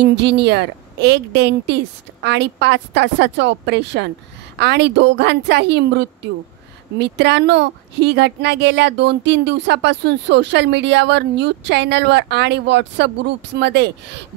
Engineer, एक dentist आणि 5 तासाचं ऑपरेशन आणि दोघांचाही मृत्यू। मित्रांनो, ही घटना गेल्या 2-3 दिवसापासून सोशल मीडियावर, न्यूज चॅनलवर आणि व्हॉट्सअप ग्रुप्समध्ये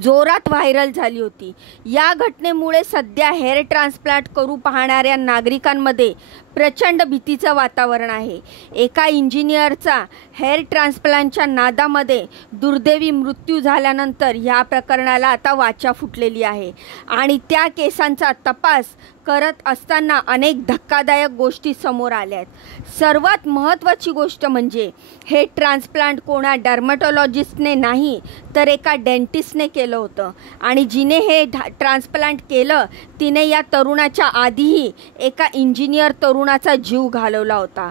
जोरात व्हायरल झाली होती। या घटनेमुळे सध्या हेअर ट्रान्सप्लांट करू पाहणाऱ्या नागरिकांमध्ये प्रचंड भीतीचं वातावरण आहे। एका इंजिनियरचा हेअर ट्रान्सप्लांटच्या नादामध्ये दुर्दैवी मृत्यू झाल्यानंतर या प्रकरणाला आता वाचा फुटलेली आहे आणि त्या केसांचा तपास करत असताना अनेक धक्कादायक गोष्टी समोर आल्या आहेत। सर्वात महत्त्वाची गोष्ट म्हणजे हे ट्रान्सप्लांट कोणा डर्मॅटॉलॉजिस्टने नाही तर एका डेंटिस्टने केलं होतं आणि जिने हे ट्रान्सप्लांट केलं तिने या तरुणाच्या आधीही एका इंजिनियर तरुणाचा जीव घालवला होता।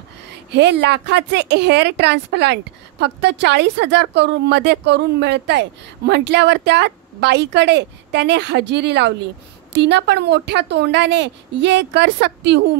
हे लाखाचे हेअर ट्रान्सप्लांट फक्त 40,000 मध्ये करून मिळतंय म्हटल्यावर त्या बाईकडे त्याने हजेरी लावली। तिनं पण मोठ्या तोंडाने ये कर सकती हूँ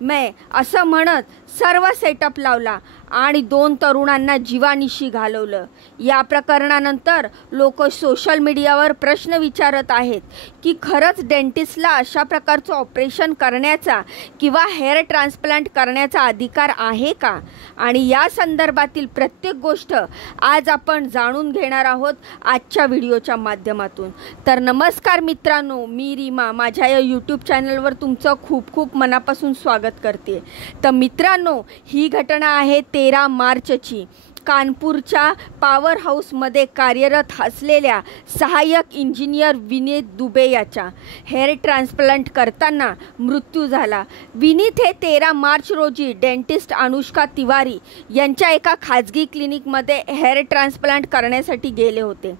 मैं असं म्हणत सर्व सेटअप लावला आणि 2 तरुणांना जीवानिशी घालवलं। या प्रकरणानंतर लोक सोशल मीडियावर प्रश्न विचारत आहेत की खरंच डेंटिस्टला अशा प्रकारचं ऑपरेशन करण्याचा किंवा हेअर ट्रान्सप्लांट करण्याचा अधिकार आहे का? आणि या संदर्भातील प्रत्येक गोष्ट आज आपण जाणून घेणार आहोत आजच्या व्हिडिओच्या माध्यमातून। तर नमस्कार मित्रांनो, मी रीमा माझ्या या यूट्यूब चॅनलवर तुमचं खूप खूप मनापासून स्वागत करते। तर मित्रांनो, ही घटना आहे 13 मार्चची। कानपूरच्या पॉवर हाऊसमध्ये कार्यरत असलेल्या सहाय्यक इंजिनियर विनीत दुबे याचा हेअर ट्रान्सप्लांट करताना मृत्यू झाला। विनीत हे 13 मार्च रोजी डेंटिस्ट अनुष्का तिवारी यांच्या एका खाजगी क्लिनिकमध्ये हेअर ट्रान्सप्लांट करण्यासाठी गेले होते।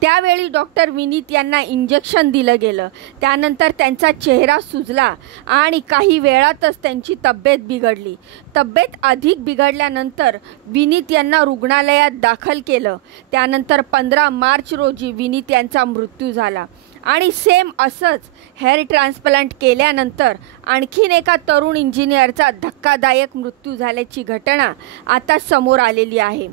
त्यावेळी डॉक्टर विनीत यांना इंजेक्शन दिलं गेलं। त्यानंतर त्यांचा चेहरा सुजला आणि काही वेळातच त्यांची तब्येत बिघडली। तब्येत अधिक बिघडल्यानंतर विनीत यांना रुग्णालयात दाखल केलं। त्यानंतर 15 मार्च रोजी विनीत यांचा मृत्यू झाला आणि सेम असंच हेअर ट्रान्सप्लांट केल्यानंतर आणखीन एका तरुण इंजिनियरचा धक्कादायक मृत्यू झाल्याची घटना आता समोर आलेली आहे।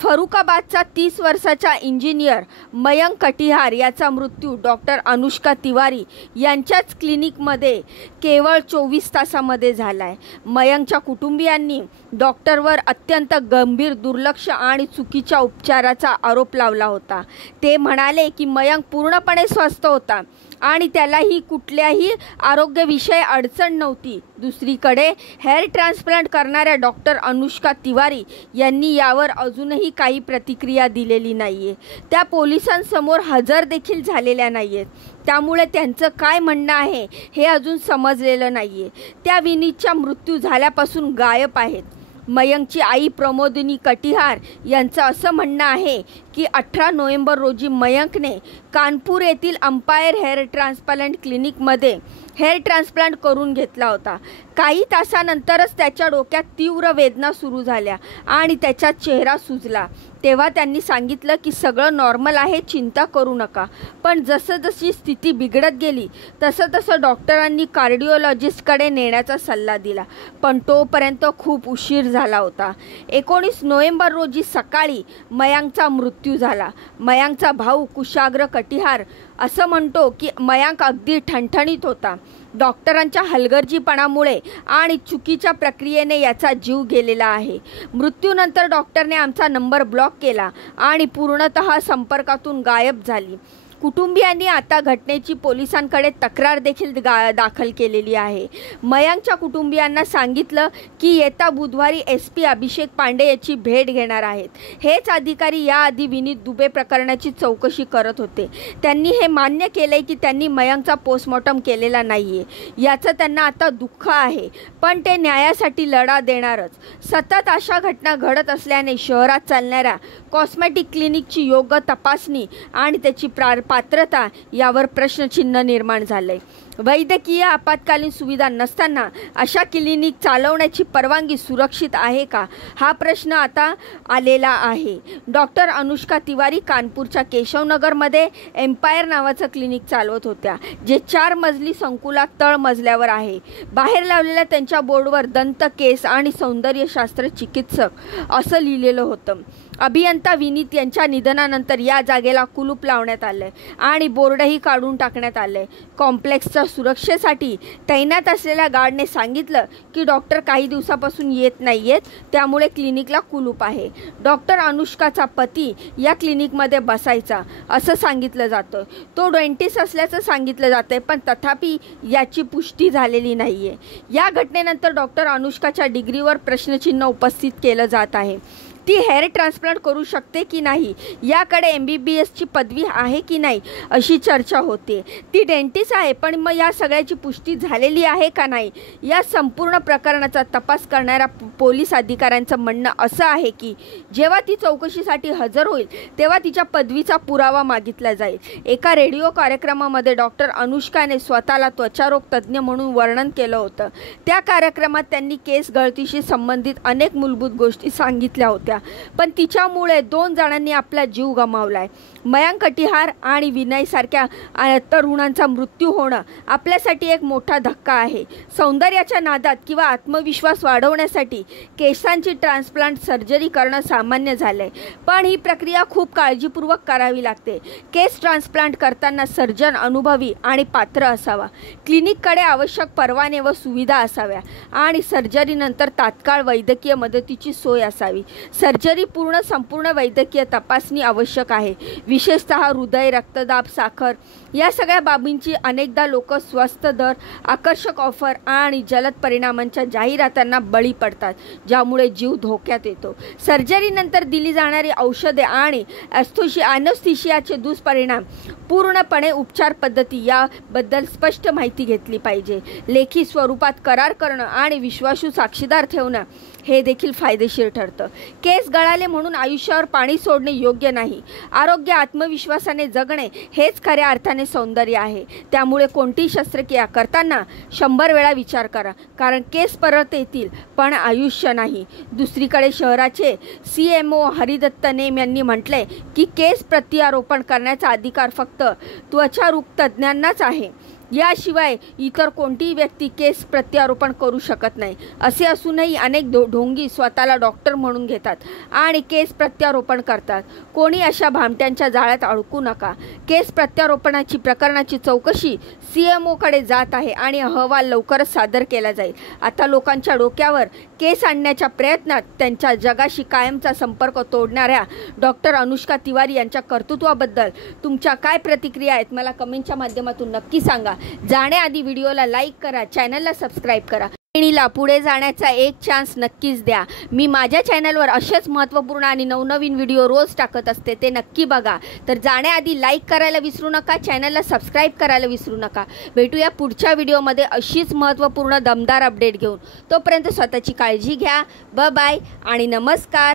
फरुखाबादचा 30 वर्षाचा इंजिनियर मयंक कटिहार याचा मृत्यू डॉक्टर अनुष्का तिवारी यांच्याच क्लिनिकमध्ये केवळ 24 तासामध्ये झाला आहे। मयंकच्या कुटुंबियांनी डॉक्टरवर अत्यंत गंभीर दुर्लक्ष आणि चुकीच्या उपचाराचा आरोप लावला होता। ते म्हणाले की मयंक पूर्णपणे स्वस्थ होता आणि त्यालाही कुठल्याही आरोग्यविषयी अडचण नव्हती। दुसरीकडे हेअर ट्रान्सप्लांट करणाऱ्या डॉक्टर अनुष्का तिवारी यांनी यावर अजूनही काही प्रतिक्रिया दिलेली नाहीये। त्या पोलिसांसमोर हजर देखील झालेल्या नाहीयेत। त्यामुळे त्यांचं काय म्हणणं आहे हे अजून समजलेलं नाहीये। त्या विनीतचा मृत्यू झाल्यापासून गायब आहेत। मयंकची आई प्रमोदिनी कटिहार यांचं असं म्हणणं आहे की 18 नोव्हेंबर रोजी मयंकने कानपूर येथील अंपायर हेअर ट्रान्सप्लांट क्लिनिकमध्ये हेअर ट्रान्सप्लांट करून घेतला होता। काही तासानंतरच त्याच्या डोक्यात तीव्र वेदना सुरू झाल्या आणि त्याचा चेहरा सुजला। तेव्हा त्यांनी सांगितलं की सगळं नॉर्मल आहे, चिंता करू नका। पण जसजशी स्थिती बिघडत गेली तसं डॉक्टरांनी कार्डिओलॉजिस्टकडे नेण्याचा सल्ला दिला, पण तोपर्यंत खूप उशीर झाला होता। 19 नोव्हेंबर रोजी सकाळी मयंकचा मृत्यू झाला। मयंकचा भाऊ कुशाग्र कटिहार असं म्हणतो की मयंक अगदी ठणठणीत होता। डॉक्टरांच्या हलगर्जीपणामुळे आणि चुकीच्या प्रक्रियेने याचा जीव गेलेला आहे। मृत्यूनंतर डॉक्टरने आमचा नंबर ब्लॉक केला आणि पूर्णतः संपर्कातून गायब झाली। कुटुंबियांनी आता घटनेची पोलिसांकडे तक्रार देखील दाखल केलेली आहे। मयंकच्या कुटुंबियांना सांगितलं की येत्या बुधवारी SP अभिषेक पांडे याची भेट घेणार आहेत। हेच अधिकारी याआधी विनीत दुबे प्रकरणाची चौकशी करत होते। त्यांनी हे मान्य केले की त्यांनी मयंकचा पोस्टमॉर्टम केलेला नाहीये। याचं त्यांना आता दुःख आहे, पण ते न्यायासाठी लढा देणारच। सतत अशा घटना घडत असल्याने शहरात चालणाऱ्या कॉस्मेटिक क्लिनिकची योग्य तपासणी आणि त्याची पात्रता यावर प्रश्नचिन्ह निर्माण झालंय। वैद्यकीय आपत्कालीन सुविधा नसताना अशा क्लिनिक चालवण्याची परवानगी सुरक्षित आहे का, हा प्रश्न आता आलेला आहे. डॉक्टर अनुष्का तिवारी कानपूरच्या केशवनगरमध्ये एम्पायर नावाचं क्लिनिक चालवत होत्या, जे 4 मजली संकुलात तळमजल्यावर आहे. बाहेर लावलेल्या त्यांच्या बोर्डवर दंत, केस आणि सौंदर्यशास्त्र चिकित्सक असं लिहिलेलं होतं. अभियंता विनीत यांच्या निधनानंतर या जागेला कुलूप लावण्यात आलं आणि बोर्डही काढून टाकण्यात आले. कॉम्प्लेक्सच्या सुरक्षेसाठी तैनात असलेल्या गार्डने सांगितलं की डॉक्टर काही दिवसापासून येत नाहीयेत, त्यामुळे क्लिनिकला कुलूप आहे. डॉक्टर अनुष्काचा पती या क्लिनिकमध्ये बसायचा असं सांगितलं जातं. तो डेंटिस्ट असल्याचं सांगितलं जातंय, पण तथापि याची पुष्टी झालेली नाहीये. या घटनेनंतर डॉक्टर अनुष्काच्या डिग्रीवर प्रश्नचिन्ह उपस्थित केलं जात आहे. ती हेअर ट्रान्सप्लांट करू शकते की नाही, याकडे MBBSची पदवी आहे की नाही अशी चर्चा होते. ती डेंटिस्ट आहे, पण मग या सगळ्याची पुष्टी झालेली आहे का नाही, या संपूर्ण प्रकरणाचा तपास करणाऱ्या पोलीस अधिकाऱ्यांचं म्हणणं असं आहे की जेव्हा ती चौकशीसाठी हजर होईल तेव्हा तिच्या पदवीचा पुरावा मागितला जाईल. एका रेडिओ कार्यक्रमामध्ये डॉक्टर अनुष्काने स्वतःला त्वचारोग तज्ज्ञ म्हणून वर्णन केलं होतं. त्या कार्यक्रमात त्यांनी केस गळतीशी संबंधित अनेक मूलभूत गोष्टी सांगितल्या होत्या, पण तिच्यामुळे 2 जणांनी आपला जीव गमावलाय. मयांक कटिहार आणि विनय सारख्या तरुणांचा मृत्यू होणं आपल्यासाठी एक मोठा धक्का आहे. सौंदर्याच्या नादात किंवा आत्मविश्वास वाढवण्यासाठी केसांची ट्रान्सप्लांट सर्जरी करणं सामान्य झालंय, पण ही प्रक्रिया खूप काळजीपूर्वक करावी लागते. केस ट्रान्सप्लांट करताना सर्जन अनुभवी आणि पात्र असावा. क्लिनिककडे आवश्यक परवाने व सुविधा असाव्या आणि सर्जरीनंतर तात्काळ वैद्यकीय मदतीची सोय असावी. सर्जरी संपूर्ण वैद्यकीय तपासणी आवश्यक आहे. विशेषतः हृदय, रक्तदाब, साखर या सगळ्या बाबींची अनेकदा लोक स्वस्त दर, आकर्षक ऑफर आणि जलद परिणामांच्या जाहिरातांना बळी पडतात, ज्यामुळे जीव धोक्यात येतो. सर्जरीनंतर दिली जाणारी औषधे आणि ॲनेस्थेशियाचे दुष्परिणाम, पूर्णपणे उपचार पद्धती याबद्दल स्पष्ट माहिती घेतली पाहिजे. लेखी स्वरूपात करार करणं आणि विश्वासू साक्षीदार ठेवणं हे देखील फायदेशीर ठरतं. केस गळाले म्हणून आयुष्यावर पाणी सोडणे योग्य नाही. आरोग्य, आत्मविश्वासाने जगणे हेच खऱ्या अर्थाने सौंदर्य आहे. त्यामुळे कोणतीही शस्त्रक्रिया करताना 100 वेळा विचार करा, कारण केस परत येतील पण आयुष्य नाही. दुसरीकडे शहराचे CMO हरिदत्त नेम यांनी म्हटले की केस प्रत्यारोपण करण्याचा अधिकार फक्त त्वचारोग तज्ज्ञांनाच आहे. याशिवाय इतर कोणतीही व्यक्ती केस प्रत्यारोपण करू शकत नाही. असे असूनही अनेक ढोंगी स्वतःला डॉक्टर म्हणून घेतात आणि केस प्रत्यारोपण करतात. कोणी अशा भामट्यांच्या जाळ्यात अडकू नका. केस प्रत्यारोपणाची प्रकरणाची चौकशी CMOकडे जात आहे आणि अहवाल लवकरच सादर केला जाईल. आता लोकांच्या डोक्यावर केस आणण्याच्या प्रयत्नात त्यांच्या जगाशी कायमचा संपर्क तोडणाऱ्या डॉक्टर अनुष्का तिवारी यांच्या कर्तृत्वाबद्दल तुमच्या काय प्रतिक्रिया आहेत, मला कमेंटच्या माध्यमातून नक्की सांगा. जाण्याआधी व्हिडिओला लाईक करा, चॅनलला सबस्क्राईब करा. ला पुढे जाण्याचा एक चान्स नक्कीच द्या. मी माझ्या चॅनलवर असेच महत्त्वपूर्ण आणि नवनवीन व्हिडिओ रोज टाकत असते, ते नक्की बघा. तर जाण्याआधी लाईक करायला विसरू नका, चॅनलला सबस्क्राईब करायला विसरू नका. भेटूया पुढच्या व्हिडिओमध्ये अशीच महत्त्वपूर्ण दमदार अपडेट घेऊन. तोपर्यंत स्वतःची काळजी घ्या. बाय आणि नमस्कार.